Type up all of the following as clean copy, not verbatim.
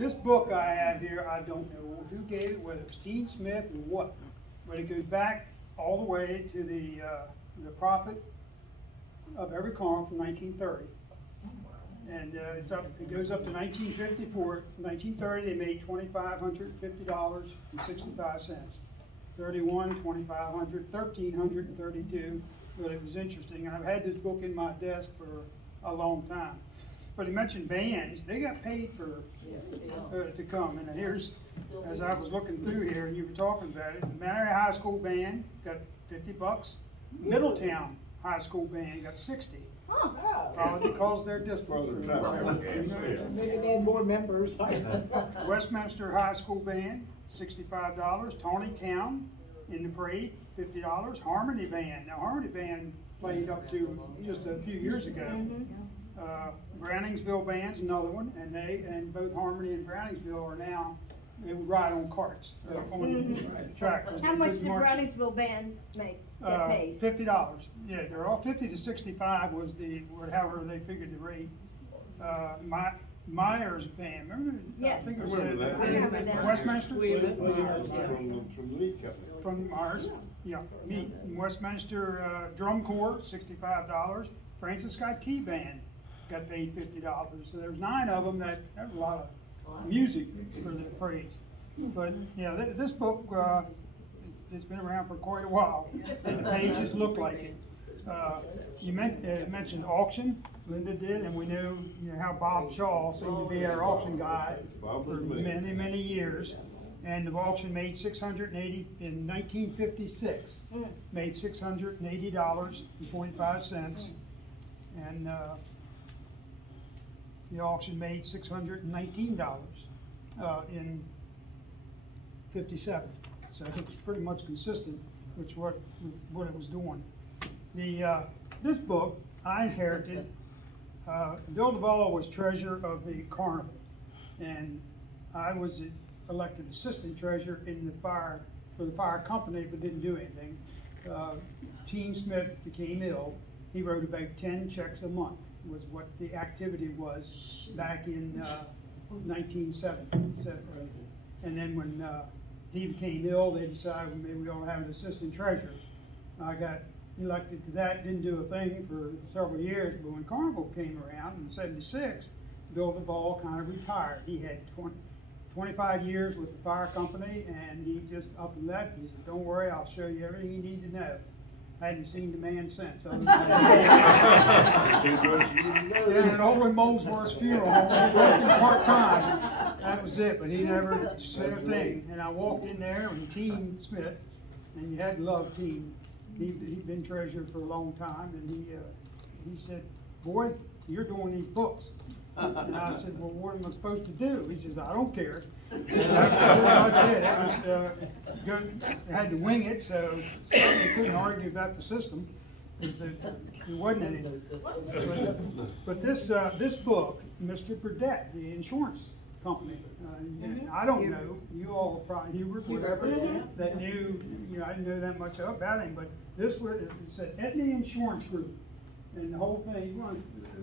This book I have here, I don't know who gave it, whether it's Dean Smith or what, but it goes back all the way to the profit of every carnival from 1930. And it goes up to 1954. 1930, they made $2,550.65. 31, 2,500, 1,332. But it was interesting. I've had this book in my desk for a long time. But he mentioned bands. They got paid for to come. And here's, as I was looking through here, and you were talking about it, the Mount High School band got $50. Middletown High School band got 60. Probably because they're distance. Maybe they had more members. Westminster High School band, $65. Tawny Town in the parade, $50. Harmony band. Now Harmony band played up to just a few years ago. Browningsville band's another one, and both Harmony and Browningsville are now, they would ride on carts on the track. How much did Browningsville band make? Get paid? $50. Yeah, they're all 50 to 65 was however they figured the rate. Myers band, remember? Yes. I think it was I remember that. Westminster? From the Lee Company. From Myers, yeah. Westminster Drum Corps, $65. Francis Scott Key Band got paid $50. So there was 9 of them that was a lot of music for the parades. But yeah, this book, it's been around for quite a while, and the pages look like it. You mentioned auction, Linda did, and we know, how Bob Shaw seemed to be our auction guy for many, many years. And the auction made $680 in 1956. Made $680.45, and the auction made $619 in '57. So it was pretty much consistent with what it was doing. This book I inherited. Bill Duvall was treasurer of the carnival, and I was elected assistant treasurer for the fire company, but didn't do anything. Dean Smith became ill. He wrote about 10 checks a month was what the activity was back in 1970. And then when he became ill, they decided maybe we ought to have an assistant treasurer. I got elected to that, didn't do a thing for several years, but when Carnival came around in '76, Bill Duvall kind of retired. He had 25 years with the fire company, and he just up and left. He said, "Don't worry, I'll show you everything you need to know." I hadn't seen the man since. And over in Molesworth's funeral home, he worked part-time. That was it, but he never said a thing. And I walked in there, and Dean Smith, and you had to love Dean. He'd been treasurer for a long time, and he said, "Boy, you're doing these books." And I said, "Well, what am I supposed to do?" He says, "I don't care." And that's pretty much it. It was good. I had to wing it, so certainly couldn't argue about the system, because there wasn't any. But this book, Mr. Burdett, the insurance company, and I don't know, you all probably, Hubert, that knew, I didn't know that much about him, but this was, it said Aetna Insurance Group. And the whole thing, you want to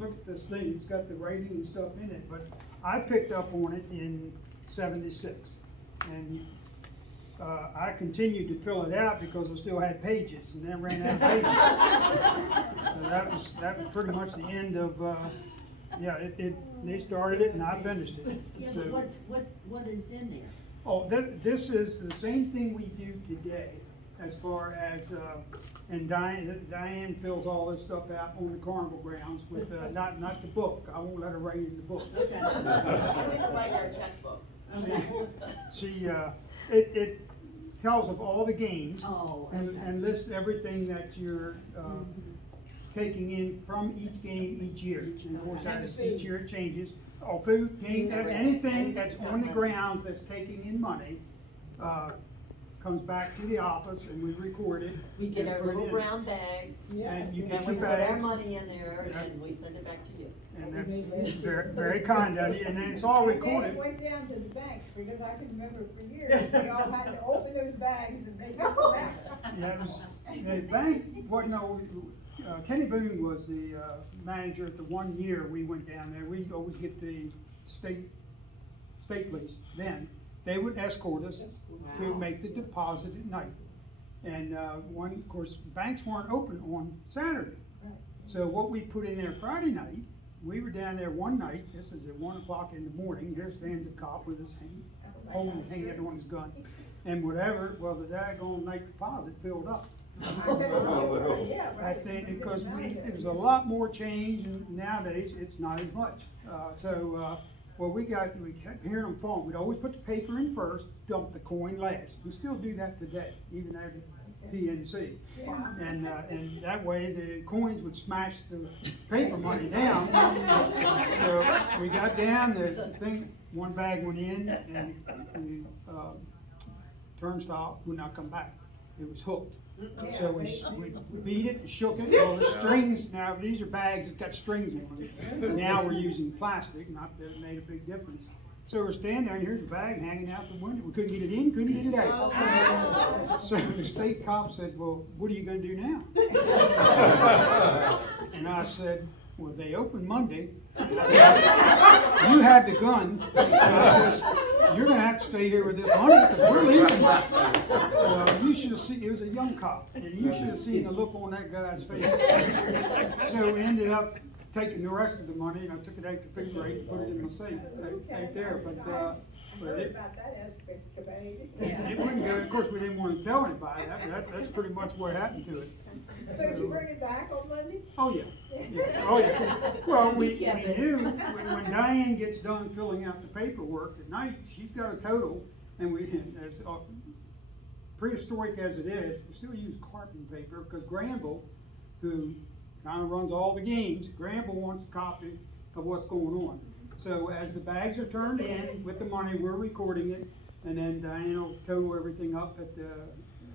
look at this thing, it's got the rating and stuff in it, but I picked up on it in '76. And I continued to fill it out because I still had pages, and then ran out of pages. So that was pretty much the end of, they started it and I finished it. Yeah, so, but what is in there? Oh, this is the same thing we do today, as far as, and Diane fills all this stuff out on the carnival grounds with, not the book. I won't let her write in the book. Okay. We can write our checkbook. It tells of all the games, okay. and lists everything that you're taking in from each game each year. And of course, each year it changes. Oh, food, game, anything that's on the grounds that's taking in money comes back to the office, and we record it. We get our little brown bag, and you and get we your put our bags. money in there, and we send it back to you. And that's very, very kind of you, and then it's all recorded. They went down to the banks, because I can remember for years, we all had to open those bags and make it back. Yeah, it was, the bank, Kenny Boone was the state police then, they would escort us to make the deposit at night. And of course, banks weren't open on Saturday. So what we put in there Friday night, we were down there one night, this is at 1 o'clock in the morning, here stands a cop with his holding his hand on his gun. And whatever, well, the daggone night deposit filled up. I think because it was a lot more change, and nowadays it's not as much. Well, we kept hearing them phone. We'd always put the paper in first, dump the coin last. We still do that today, even at PNC. And that way the coins would smash the paper money down. So we got down, the thing, one bag went in, and the turnstile would not come back. It was hooked. So we beat it and shook it. Well, the strings, now these are bags that got strings on them. Now we're using plastic, not that it made a big difference. So we're standing there and here's a bag hanging out the window. We couldn't get it in, couldn't get it out. So the state cop said, well, what are you going to do now? And I said, well, they open Monday. You have the gun. And I says, you're going to have to stay here with this money because we're leaving. Well, you should have seen, it was a young cop, and you should have seen the look on that guy's face. So we ended up taking the rest of the money, and I took it out to figure eight and put it in my safe right there. But it wouldn't go. Of course, we didn't want to tell anybody that, but that's pretty much what happened to it. So did you bring it back on Monday? Oh yeah. Oh yeah. Well, we knew when Diane gets done filling out the paperwork at night, she's got a total, and as prehistoric as it is, we still use carton paper because Granville, who kind of runs all the games, Granville wants a copy of what's going on. So as the bags are turned in with the money, we're recording it, and then Diane will total everything up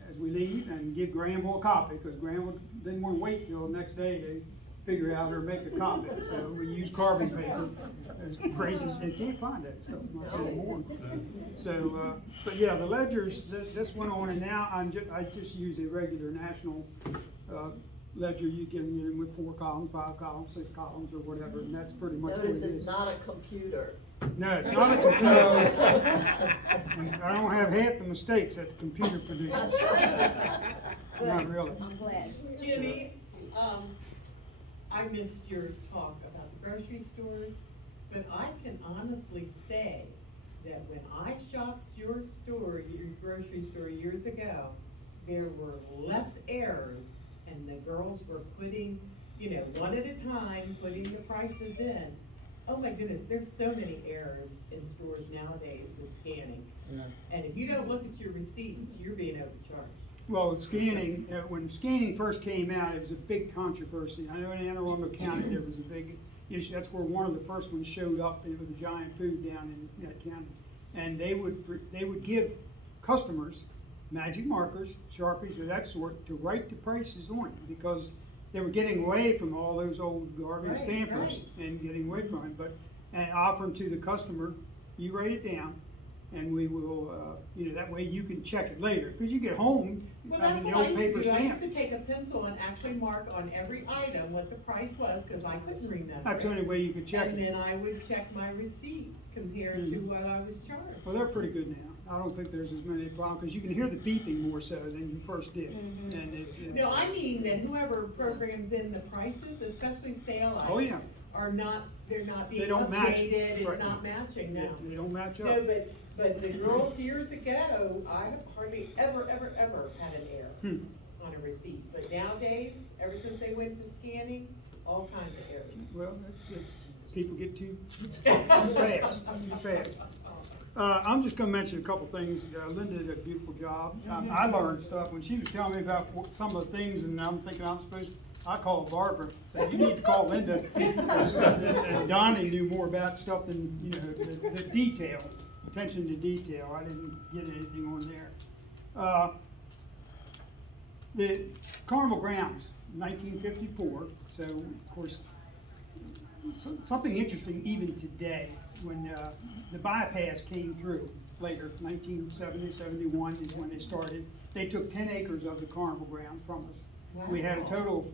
as we leave and give Granville a copy, because Granville didn't want to wait till the next day to figure out or make a copy. So we use carbon paper. It's crazy, they can't find that stuff much anymore. So, but yeah, the ledgers, this went on, and now I just use a regular national ledger. You can get in with 4 columns, 5 columns, 6 columns, or whatever, and that's pretty much what it is. Notice it's not a computer. No, it's not a computer. I don't have half the mistakes that the computer produces. Not really. I'm glad. Jimmy, I missed your talk about the grocery stores, but I can honestly say that when I shopped your grocery store years ago, there were less errors, and the girls were putting, one at a time, putting the prices in. Oh my goodness, there's so many errors in stores nowadays with scanning. Yeah. And if you don't look at your receipts, you're being overcharged. Well, scanning, when scanning first came out, it was a big controversy. I know in Anne Arundel County there was a big issue. That's where one of the first ones showed up, and it was a giant food down in that county. And they would give customers magic markers, Sharpies, or that sort, to write the prices on it, because they were getting away from all those old garbage stampers and getting away from it. And offering to the customer, you write it down, and we will, that way you can check it later. Because you get home, well, that's the what old I used paper to do. stamp. I used to take a pencil and actually mark on every item what the price was, because I couldn't remember. That's the only way you could check and it. And then I would check my receipt compared to what I was charged. Well, they're pretty good now. I don't think there's as many problems, because you can hear the beeping more so than you first did. And it's no, I mean that whoever programs in the prices, especially sale items, they're not being updated. It's not matching now. Yeah, they don't match up. No, but the girls years ago, I have hardly ever had an error on a receipt. But nowadays, ever since they went to scanning, all kinds of errors. Well, it's people get too fast. I'm just going to mention a couple things. Linda did a beautiful job. I learned stuff when she was telling me about some of the things, and I'm thinking I called Barbara. Said, you need to call Linda. And Donnie knew more about stuff than, the detail, attention to detail. I didn't get anything on there. The Carnival grounds, 1954. So, of course, something interesting even today. When the bypass came through later, 1970, 71 is when they started. They took 10 acres of the carnival ground from us. Wow. We had a total,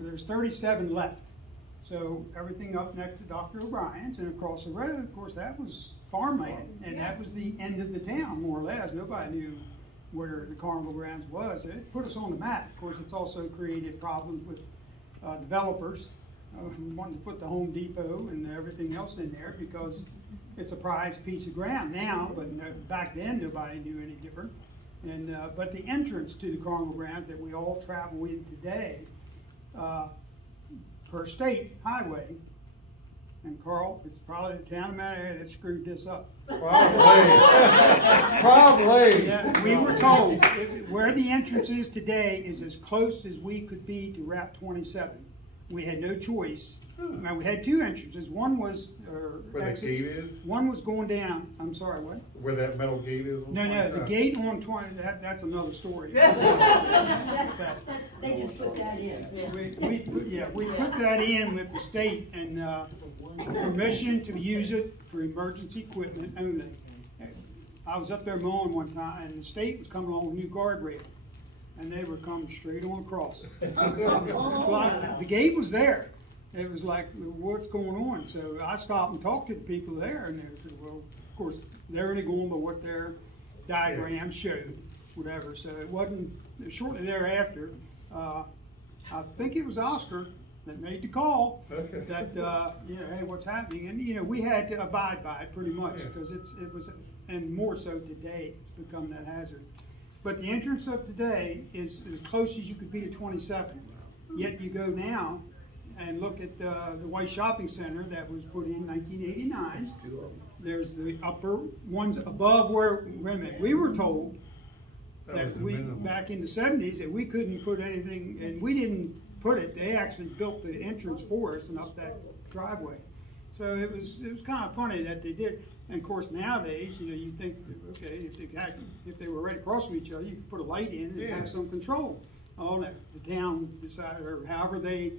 there's 37 left. So everything up next to Dr. O'Brien's and across the road, of course, that was farmland, and that was the end of the town, more or less. Nobody knew where the Carnival Grounds was. It put us on the map. Of course, it's also created problems with developers who wanted to put the Home Depot and everything else in there because it's a prized piece of ground now, but back then nobody knew any different. And but the entrance to the Carnival Grounds that we all travel in today, per state highway, and Carl, it's probably the town of Mount Airy that screwed this up. Probably. Probably. Yeah, we were told where the entrance is today is as close as we could be to Route 27. We had no choice. Now, we had two entrances. One was Where the gate is? One was going down. I'm sorry, what? Where that metal gate is? No, the gate on 20. That's another story. They just put that in. We put that in with the state and permission to use it for emergency equipment only. I was up there mowing one time, and the state was coming along with a new guardrail, and they were coming straight on across. The gate was there. It was like, what's going on? So I stopped and talked to the people there, and they said, well, of course, they're only going by what their diagram showed, whatever. So it wasn't, shortly thereafter, I think it was Oscar that made the call that, hey, what's happening? And, we had to abide by it pretty much because it was, and more so today, it's become that hazard. But the entrance of today is as close as you could be to 27. Yet you go now and look at the White Shopping Center that was put in 1989. There's the upper ones above where, wait a minute, we were told that back in the 70s that we couldn't put anything, and we didn't put it. They actually built the entrance for us and up that driveway. So it was kind of funny that they did. And of course nowadays, you think, okay, if they were right across from each other, you could put a light in and have some control. Oh no, the town decided, or however they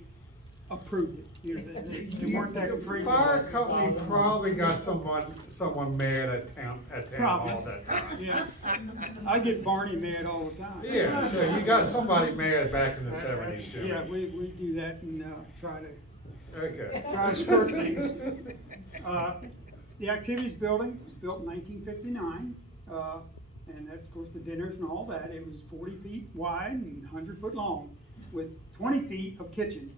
approved it. They weren't that crazy. The fire company probably got someone mad at town all that time. Yeah, I get Barney mad all the time. Yeah, so you got somebody mad back in the 70s. Too. Yeah, we do that and try Okay. to skirt things. The activities building was built in 1959, and that's of course the dinners and all that. It was 40 feet wide and 100 foot long, with 20 feet of kitchen.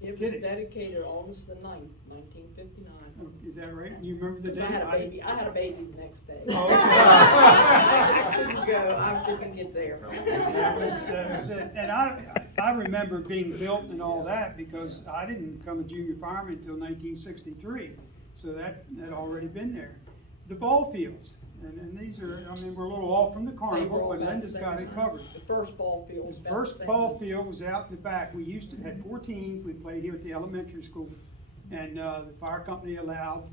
It was dedicated August the 9th, 1959. Oh, is that right? You remember the day? I had a baby the next day. Oh, okay. I couldn't go. I couldn't get there. That was it. And I remember being built and all that because I didn't become a junior fireman until 1963. So that had already been there. The ball fields, and these are, we're a little off from the carnival, but Linda's got it covered. The first ball field was The first ball field was out in the back. We used to had 4 teams. We played here at the elementary school, and the fire company allowed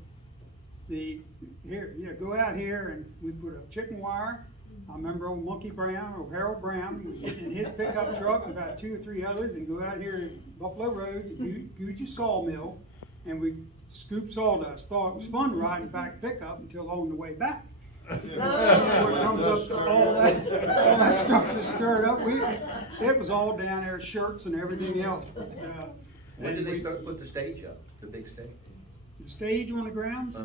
go out here, and we put up chicken wire. I remember old Monkey Brown or Harold Brown would get in his pickup truck and about 2 or 3 others and go out here at Buffalo Road to Gucci Sawmill, and we scoop sawdust. Thought it was fun riding back pickup until on the way back. Where it comes up to all that stuff just stirred up. It was all down there, shirts and everything else. But, when did they start put the stage up? The big stage? The stage on the grounds?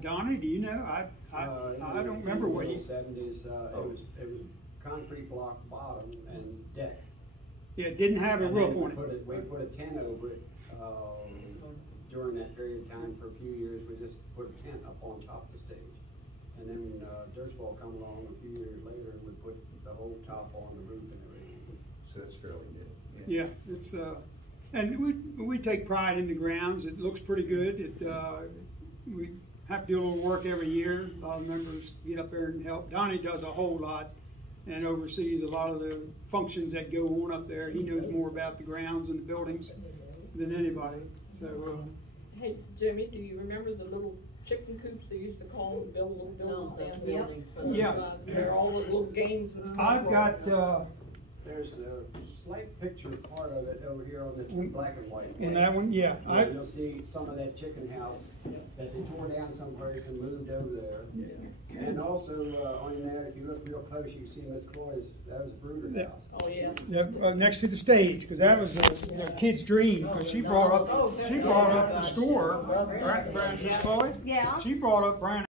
Donnie, do you know? I don't remember what you. In the 70s, it was concrete block bottom and deck. Yeah, it didn't have a roof on it. We put a tent over it. During that period of time, for a few years, we just put a tent up on top of the stage. And then Dirtsball come along a few years later, and we put the whole top on the roof and everything. So that's fairly new. Yeah, it's and we take pride in the grounds. It looks pretty good. We have to do a little work every year. A lot of members get up there and help. Donnie does a whole lot and oversees a lot of the functions that go on up there. He knows more about the grounds and the buildings than anybody. So. Hey, Jimmy, do you remember the little chicken coops they used to call them, build little buildings down buildings? Yeah. They're all the little games and stuff. I've got There's a slight picture part of it over here on the black and white. In that one, yeah. You'll see some of that chicken house that they tore down someplace and moved over there. And also, on that, if you look real close, you see Miss Cloy's, that was Bruder's house. Oh, yeah. Next to the stage, because that was the kid's dream, because she brought up the store, right, Miss Chloe? Yeah. She brought up Brian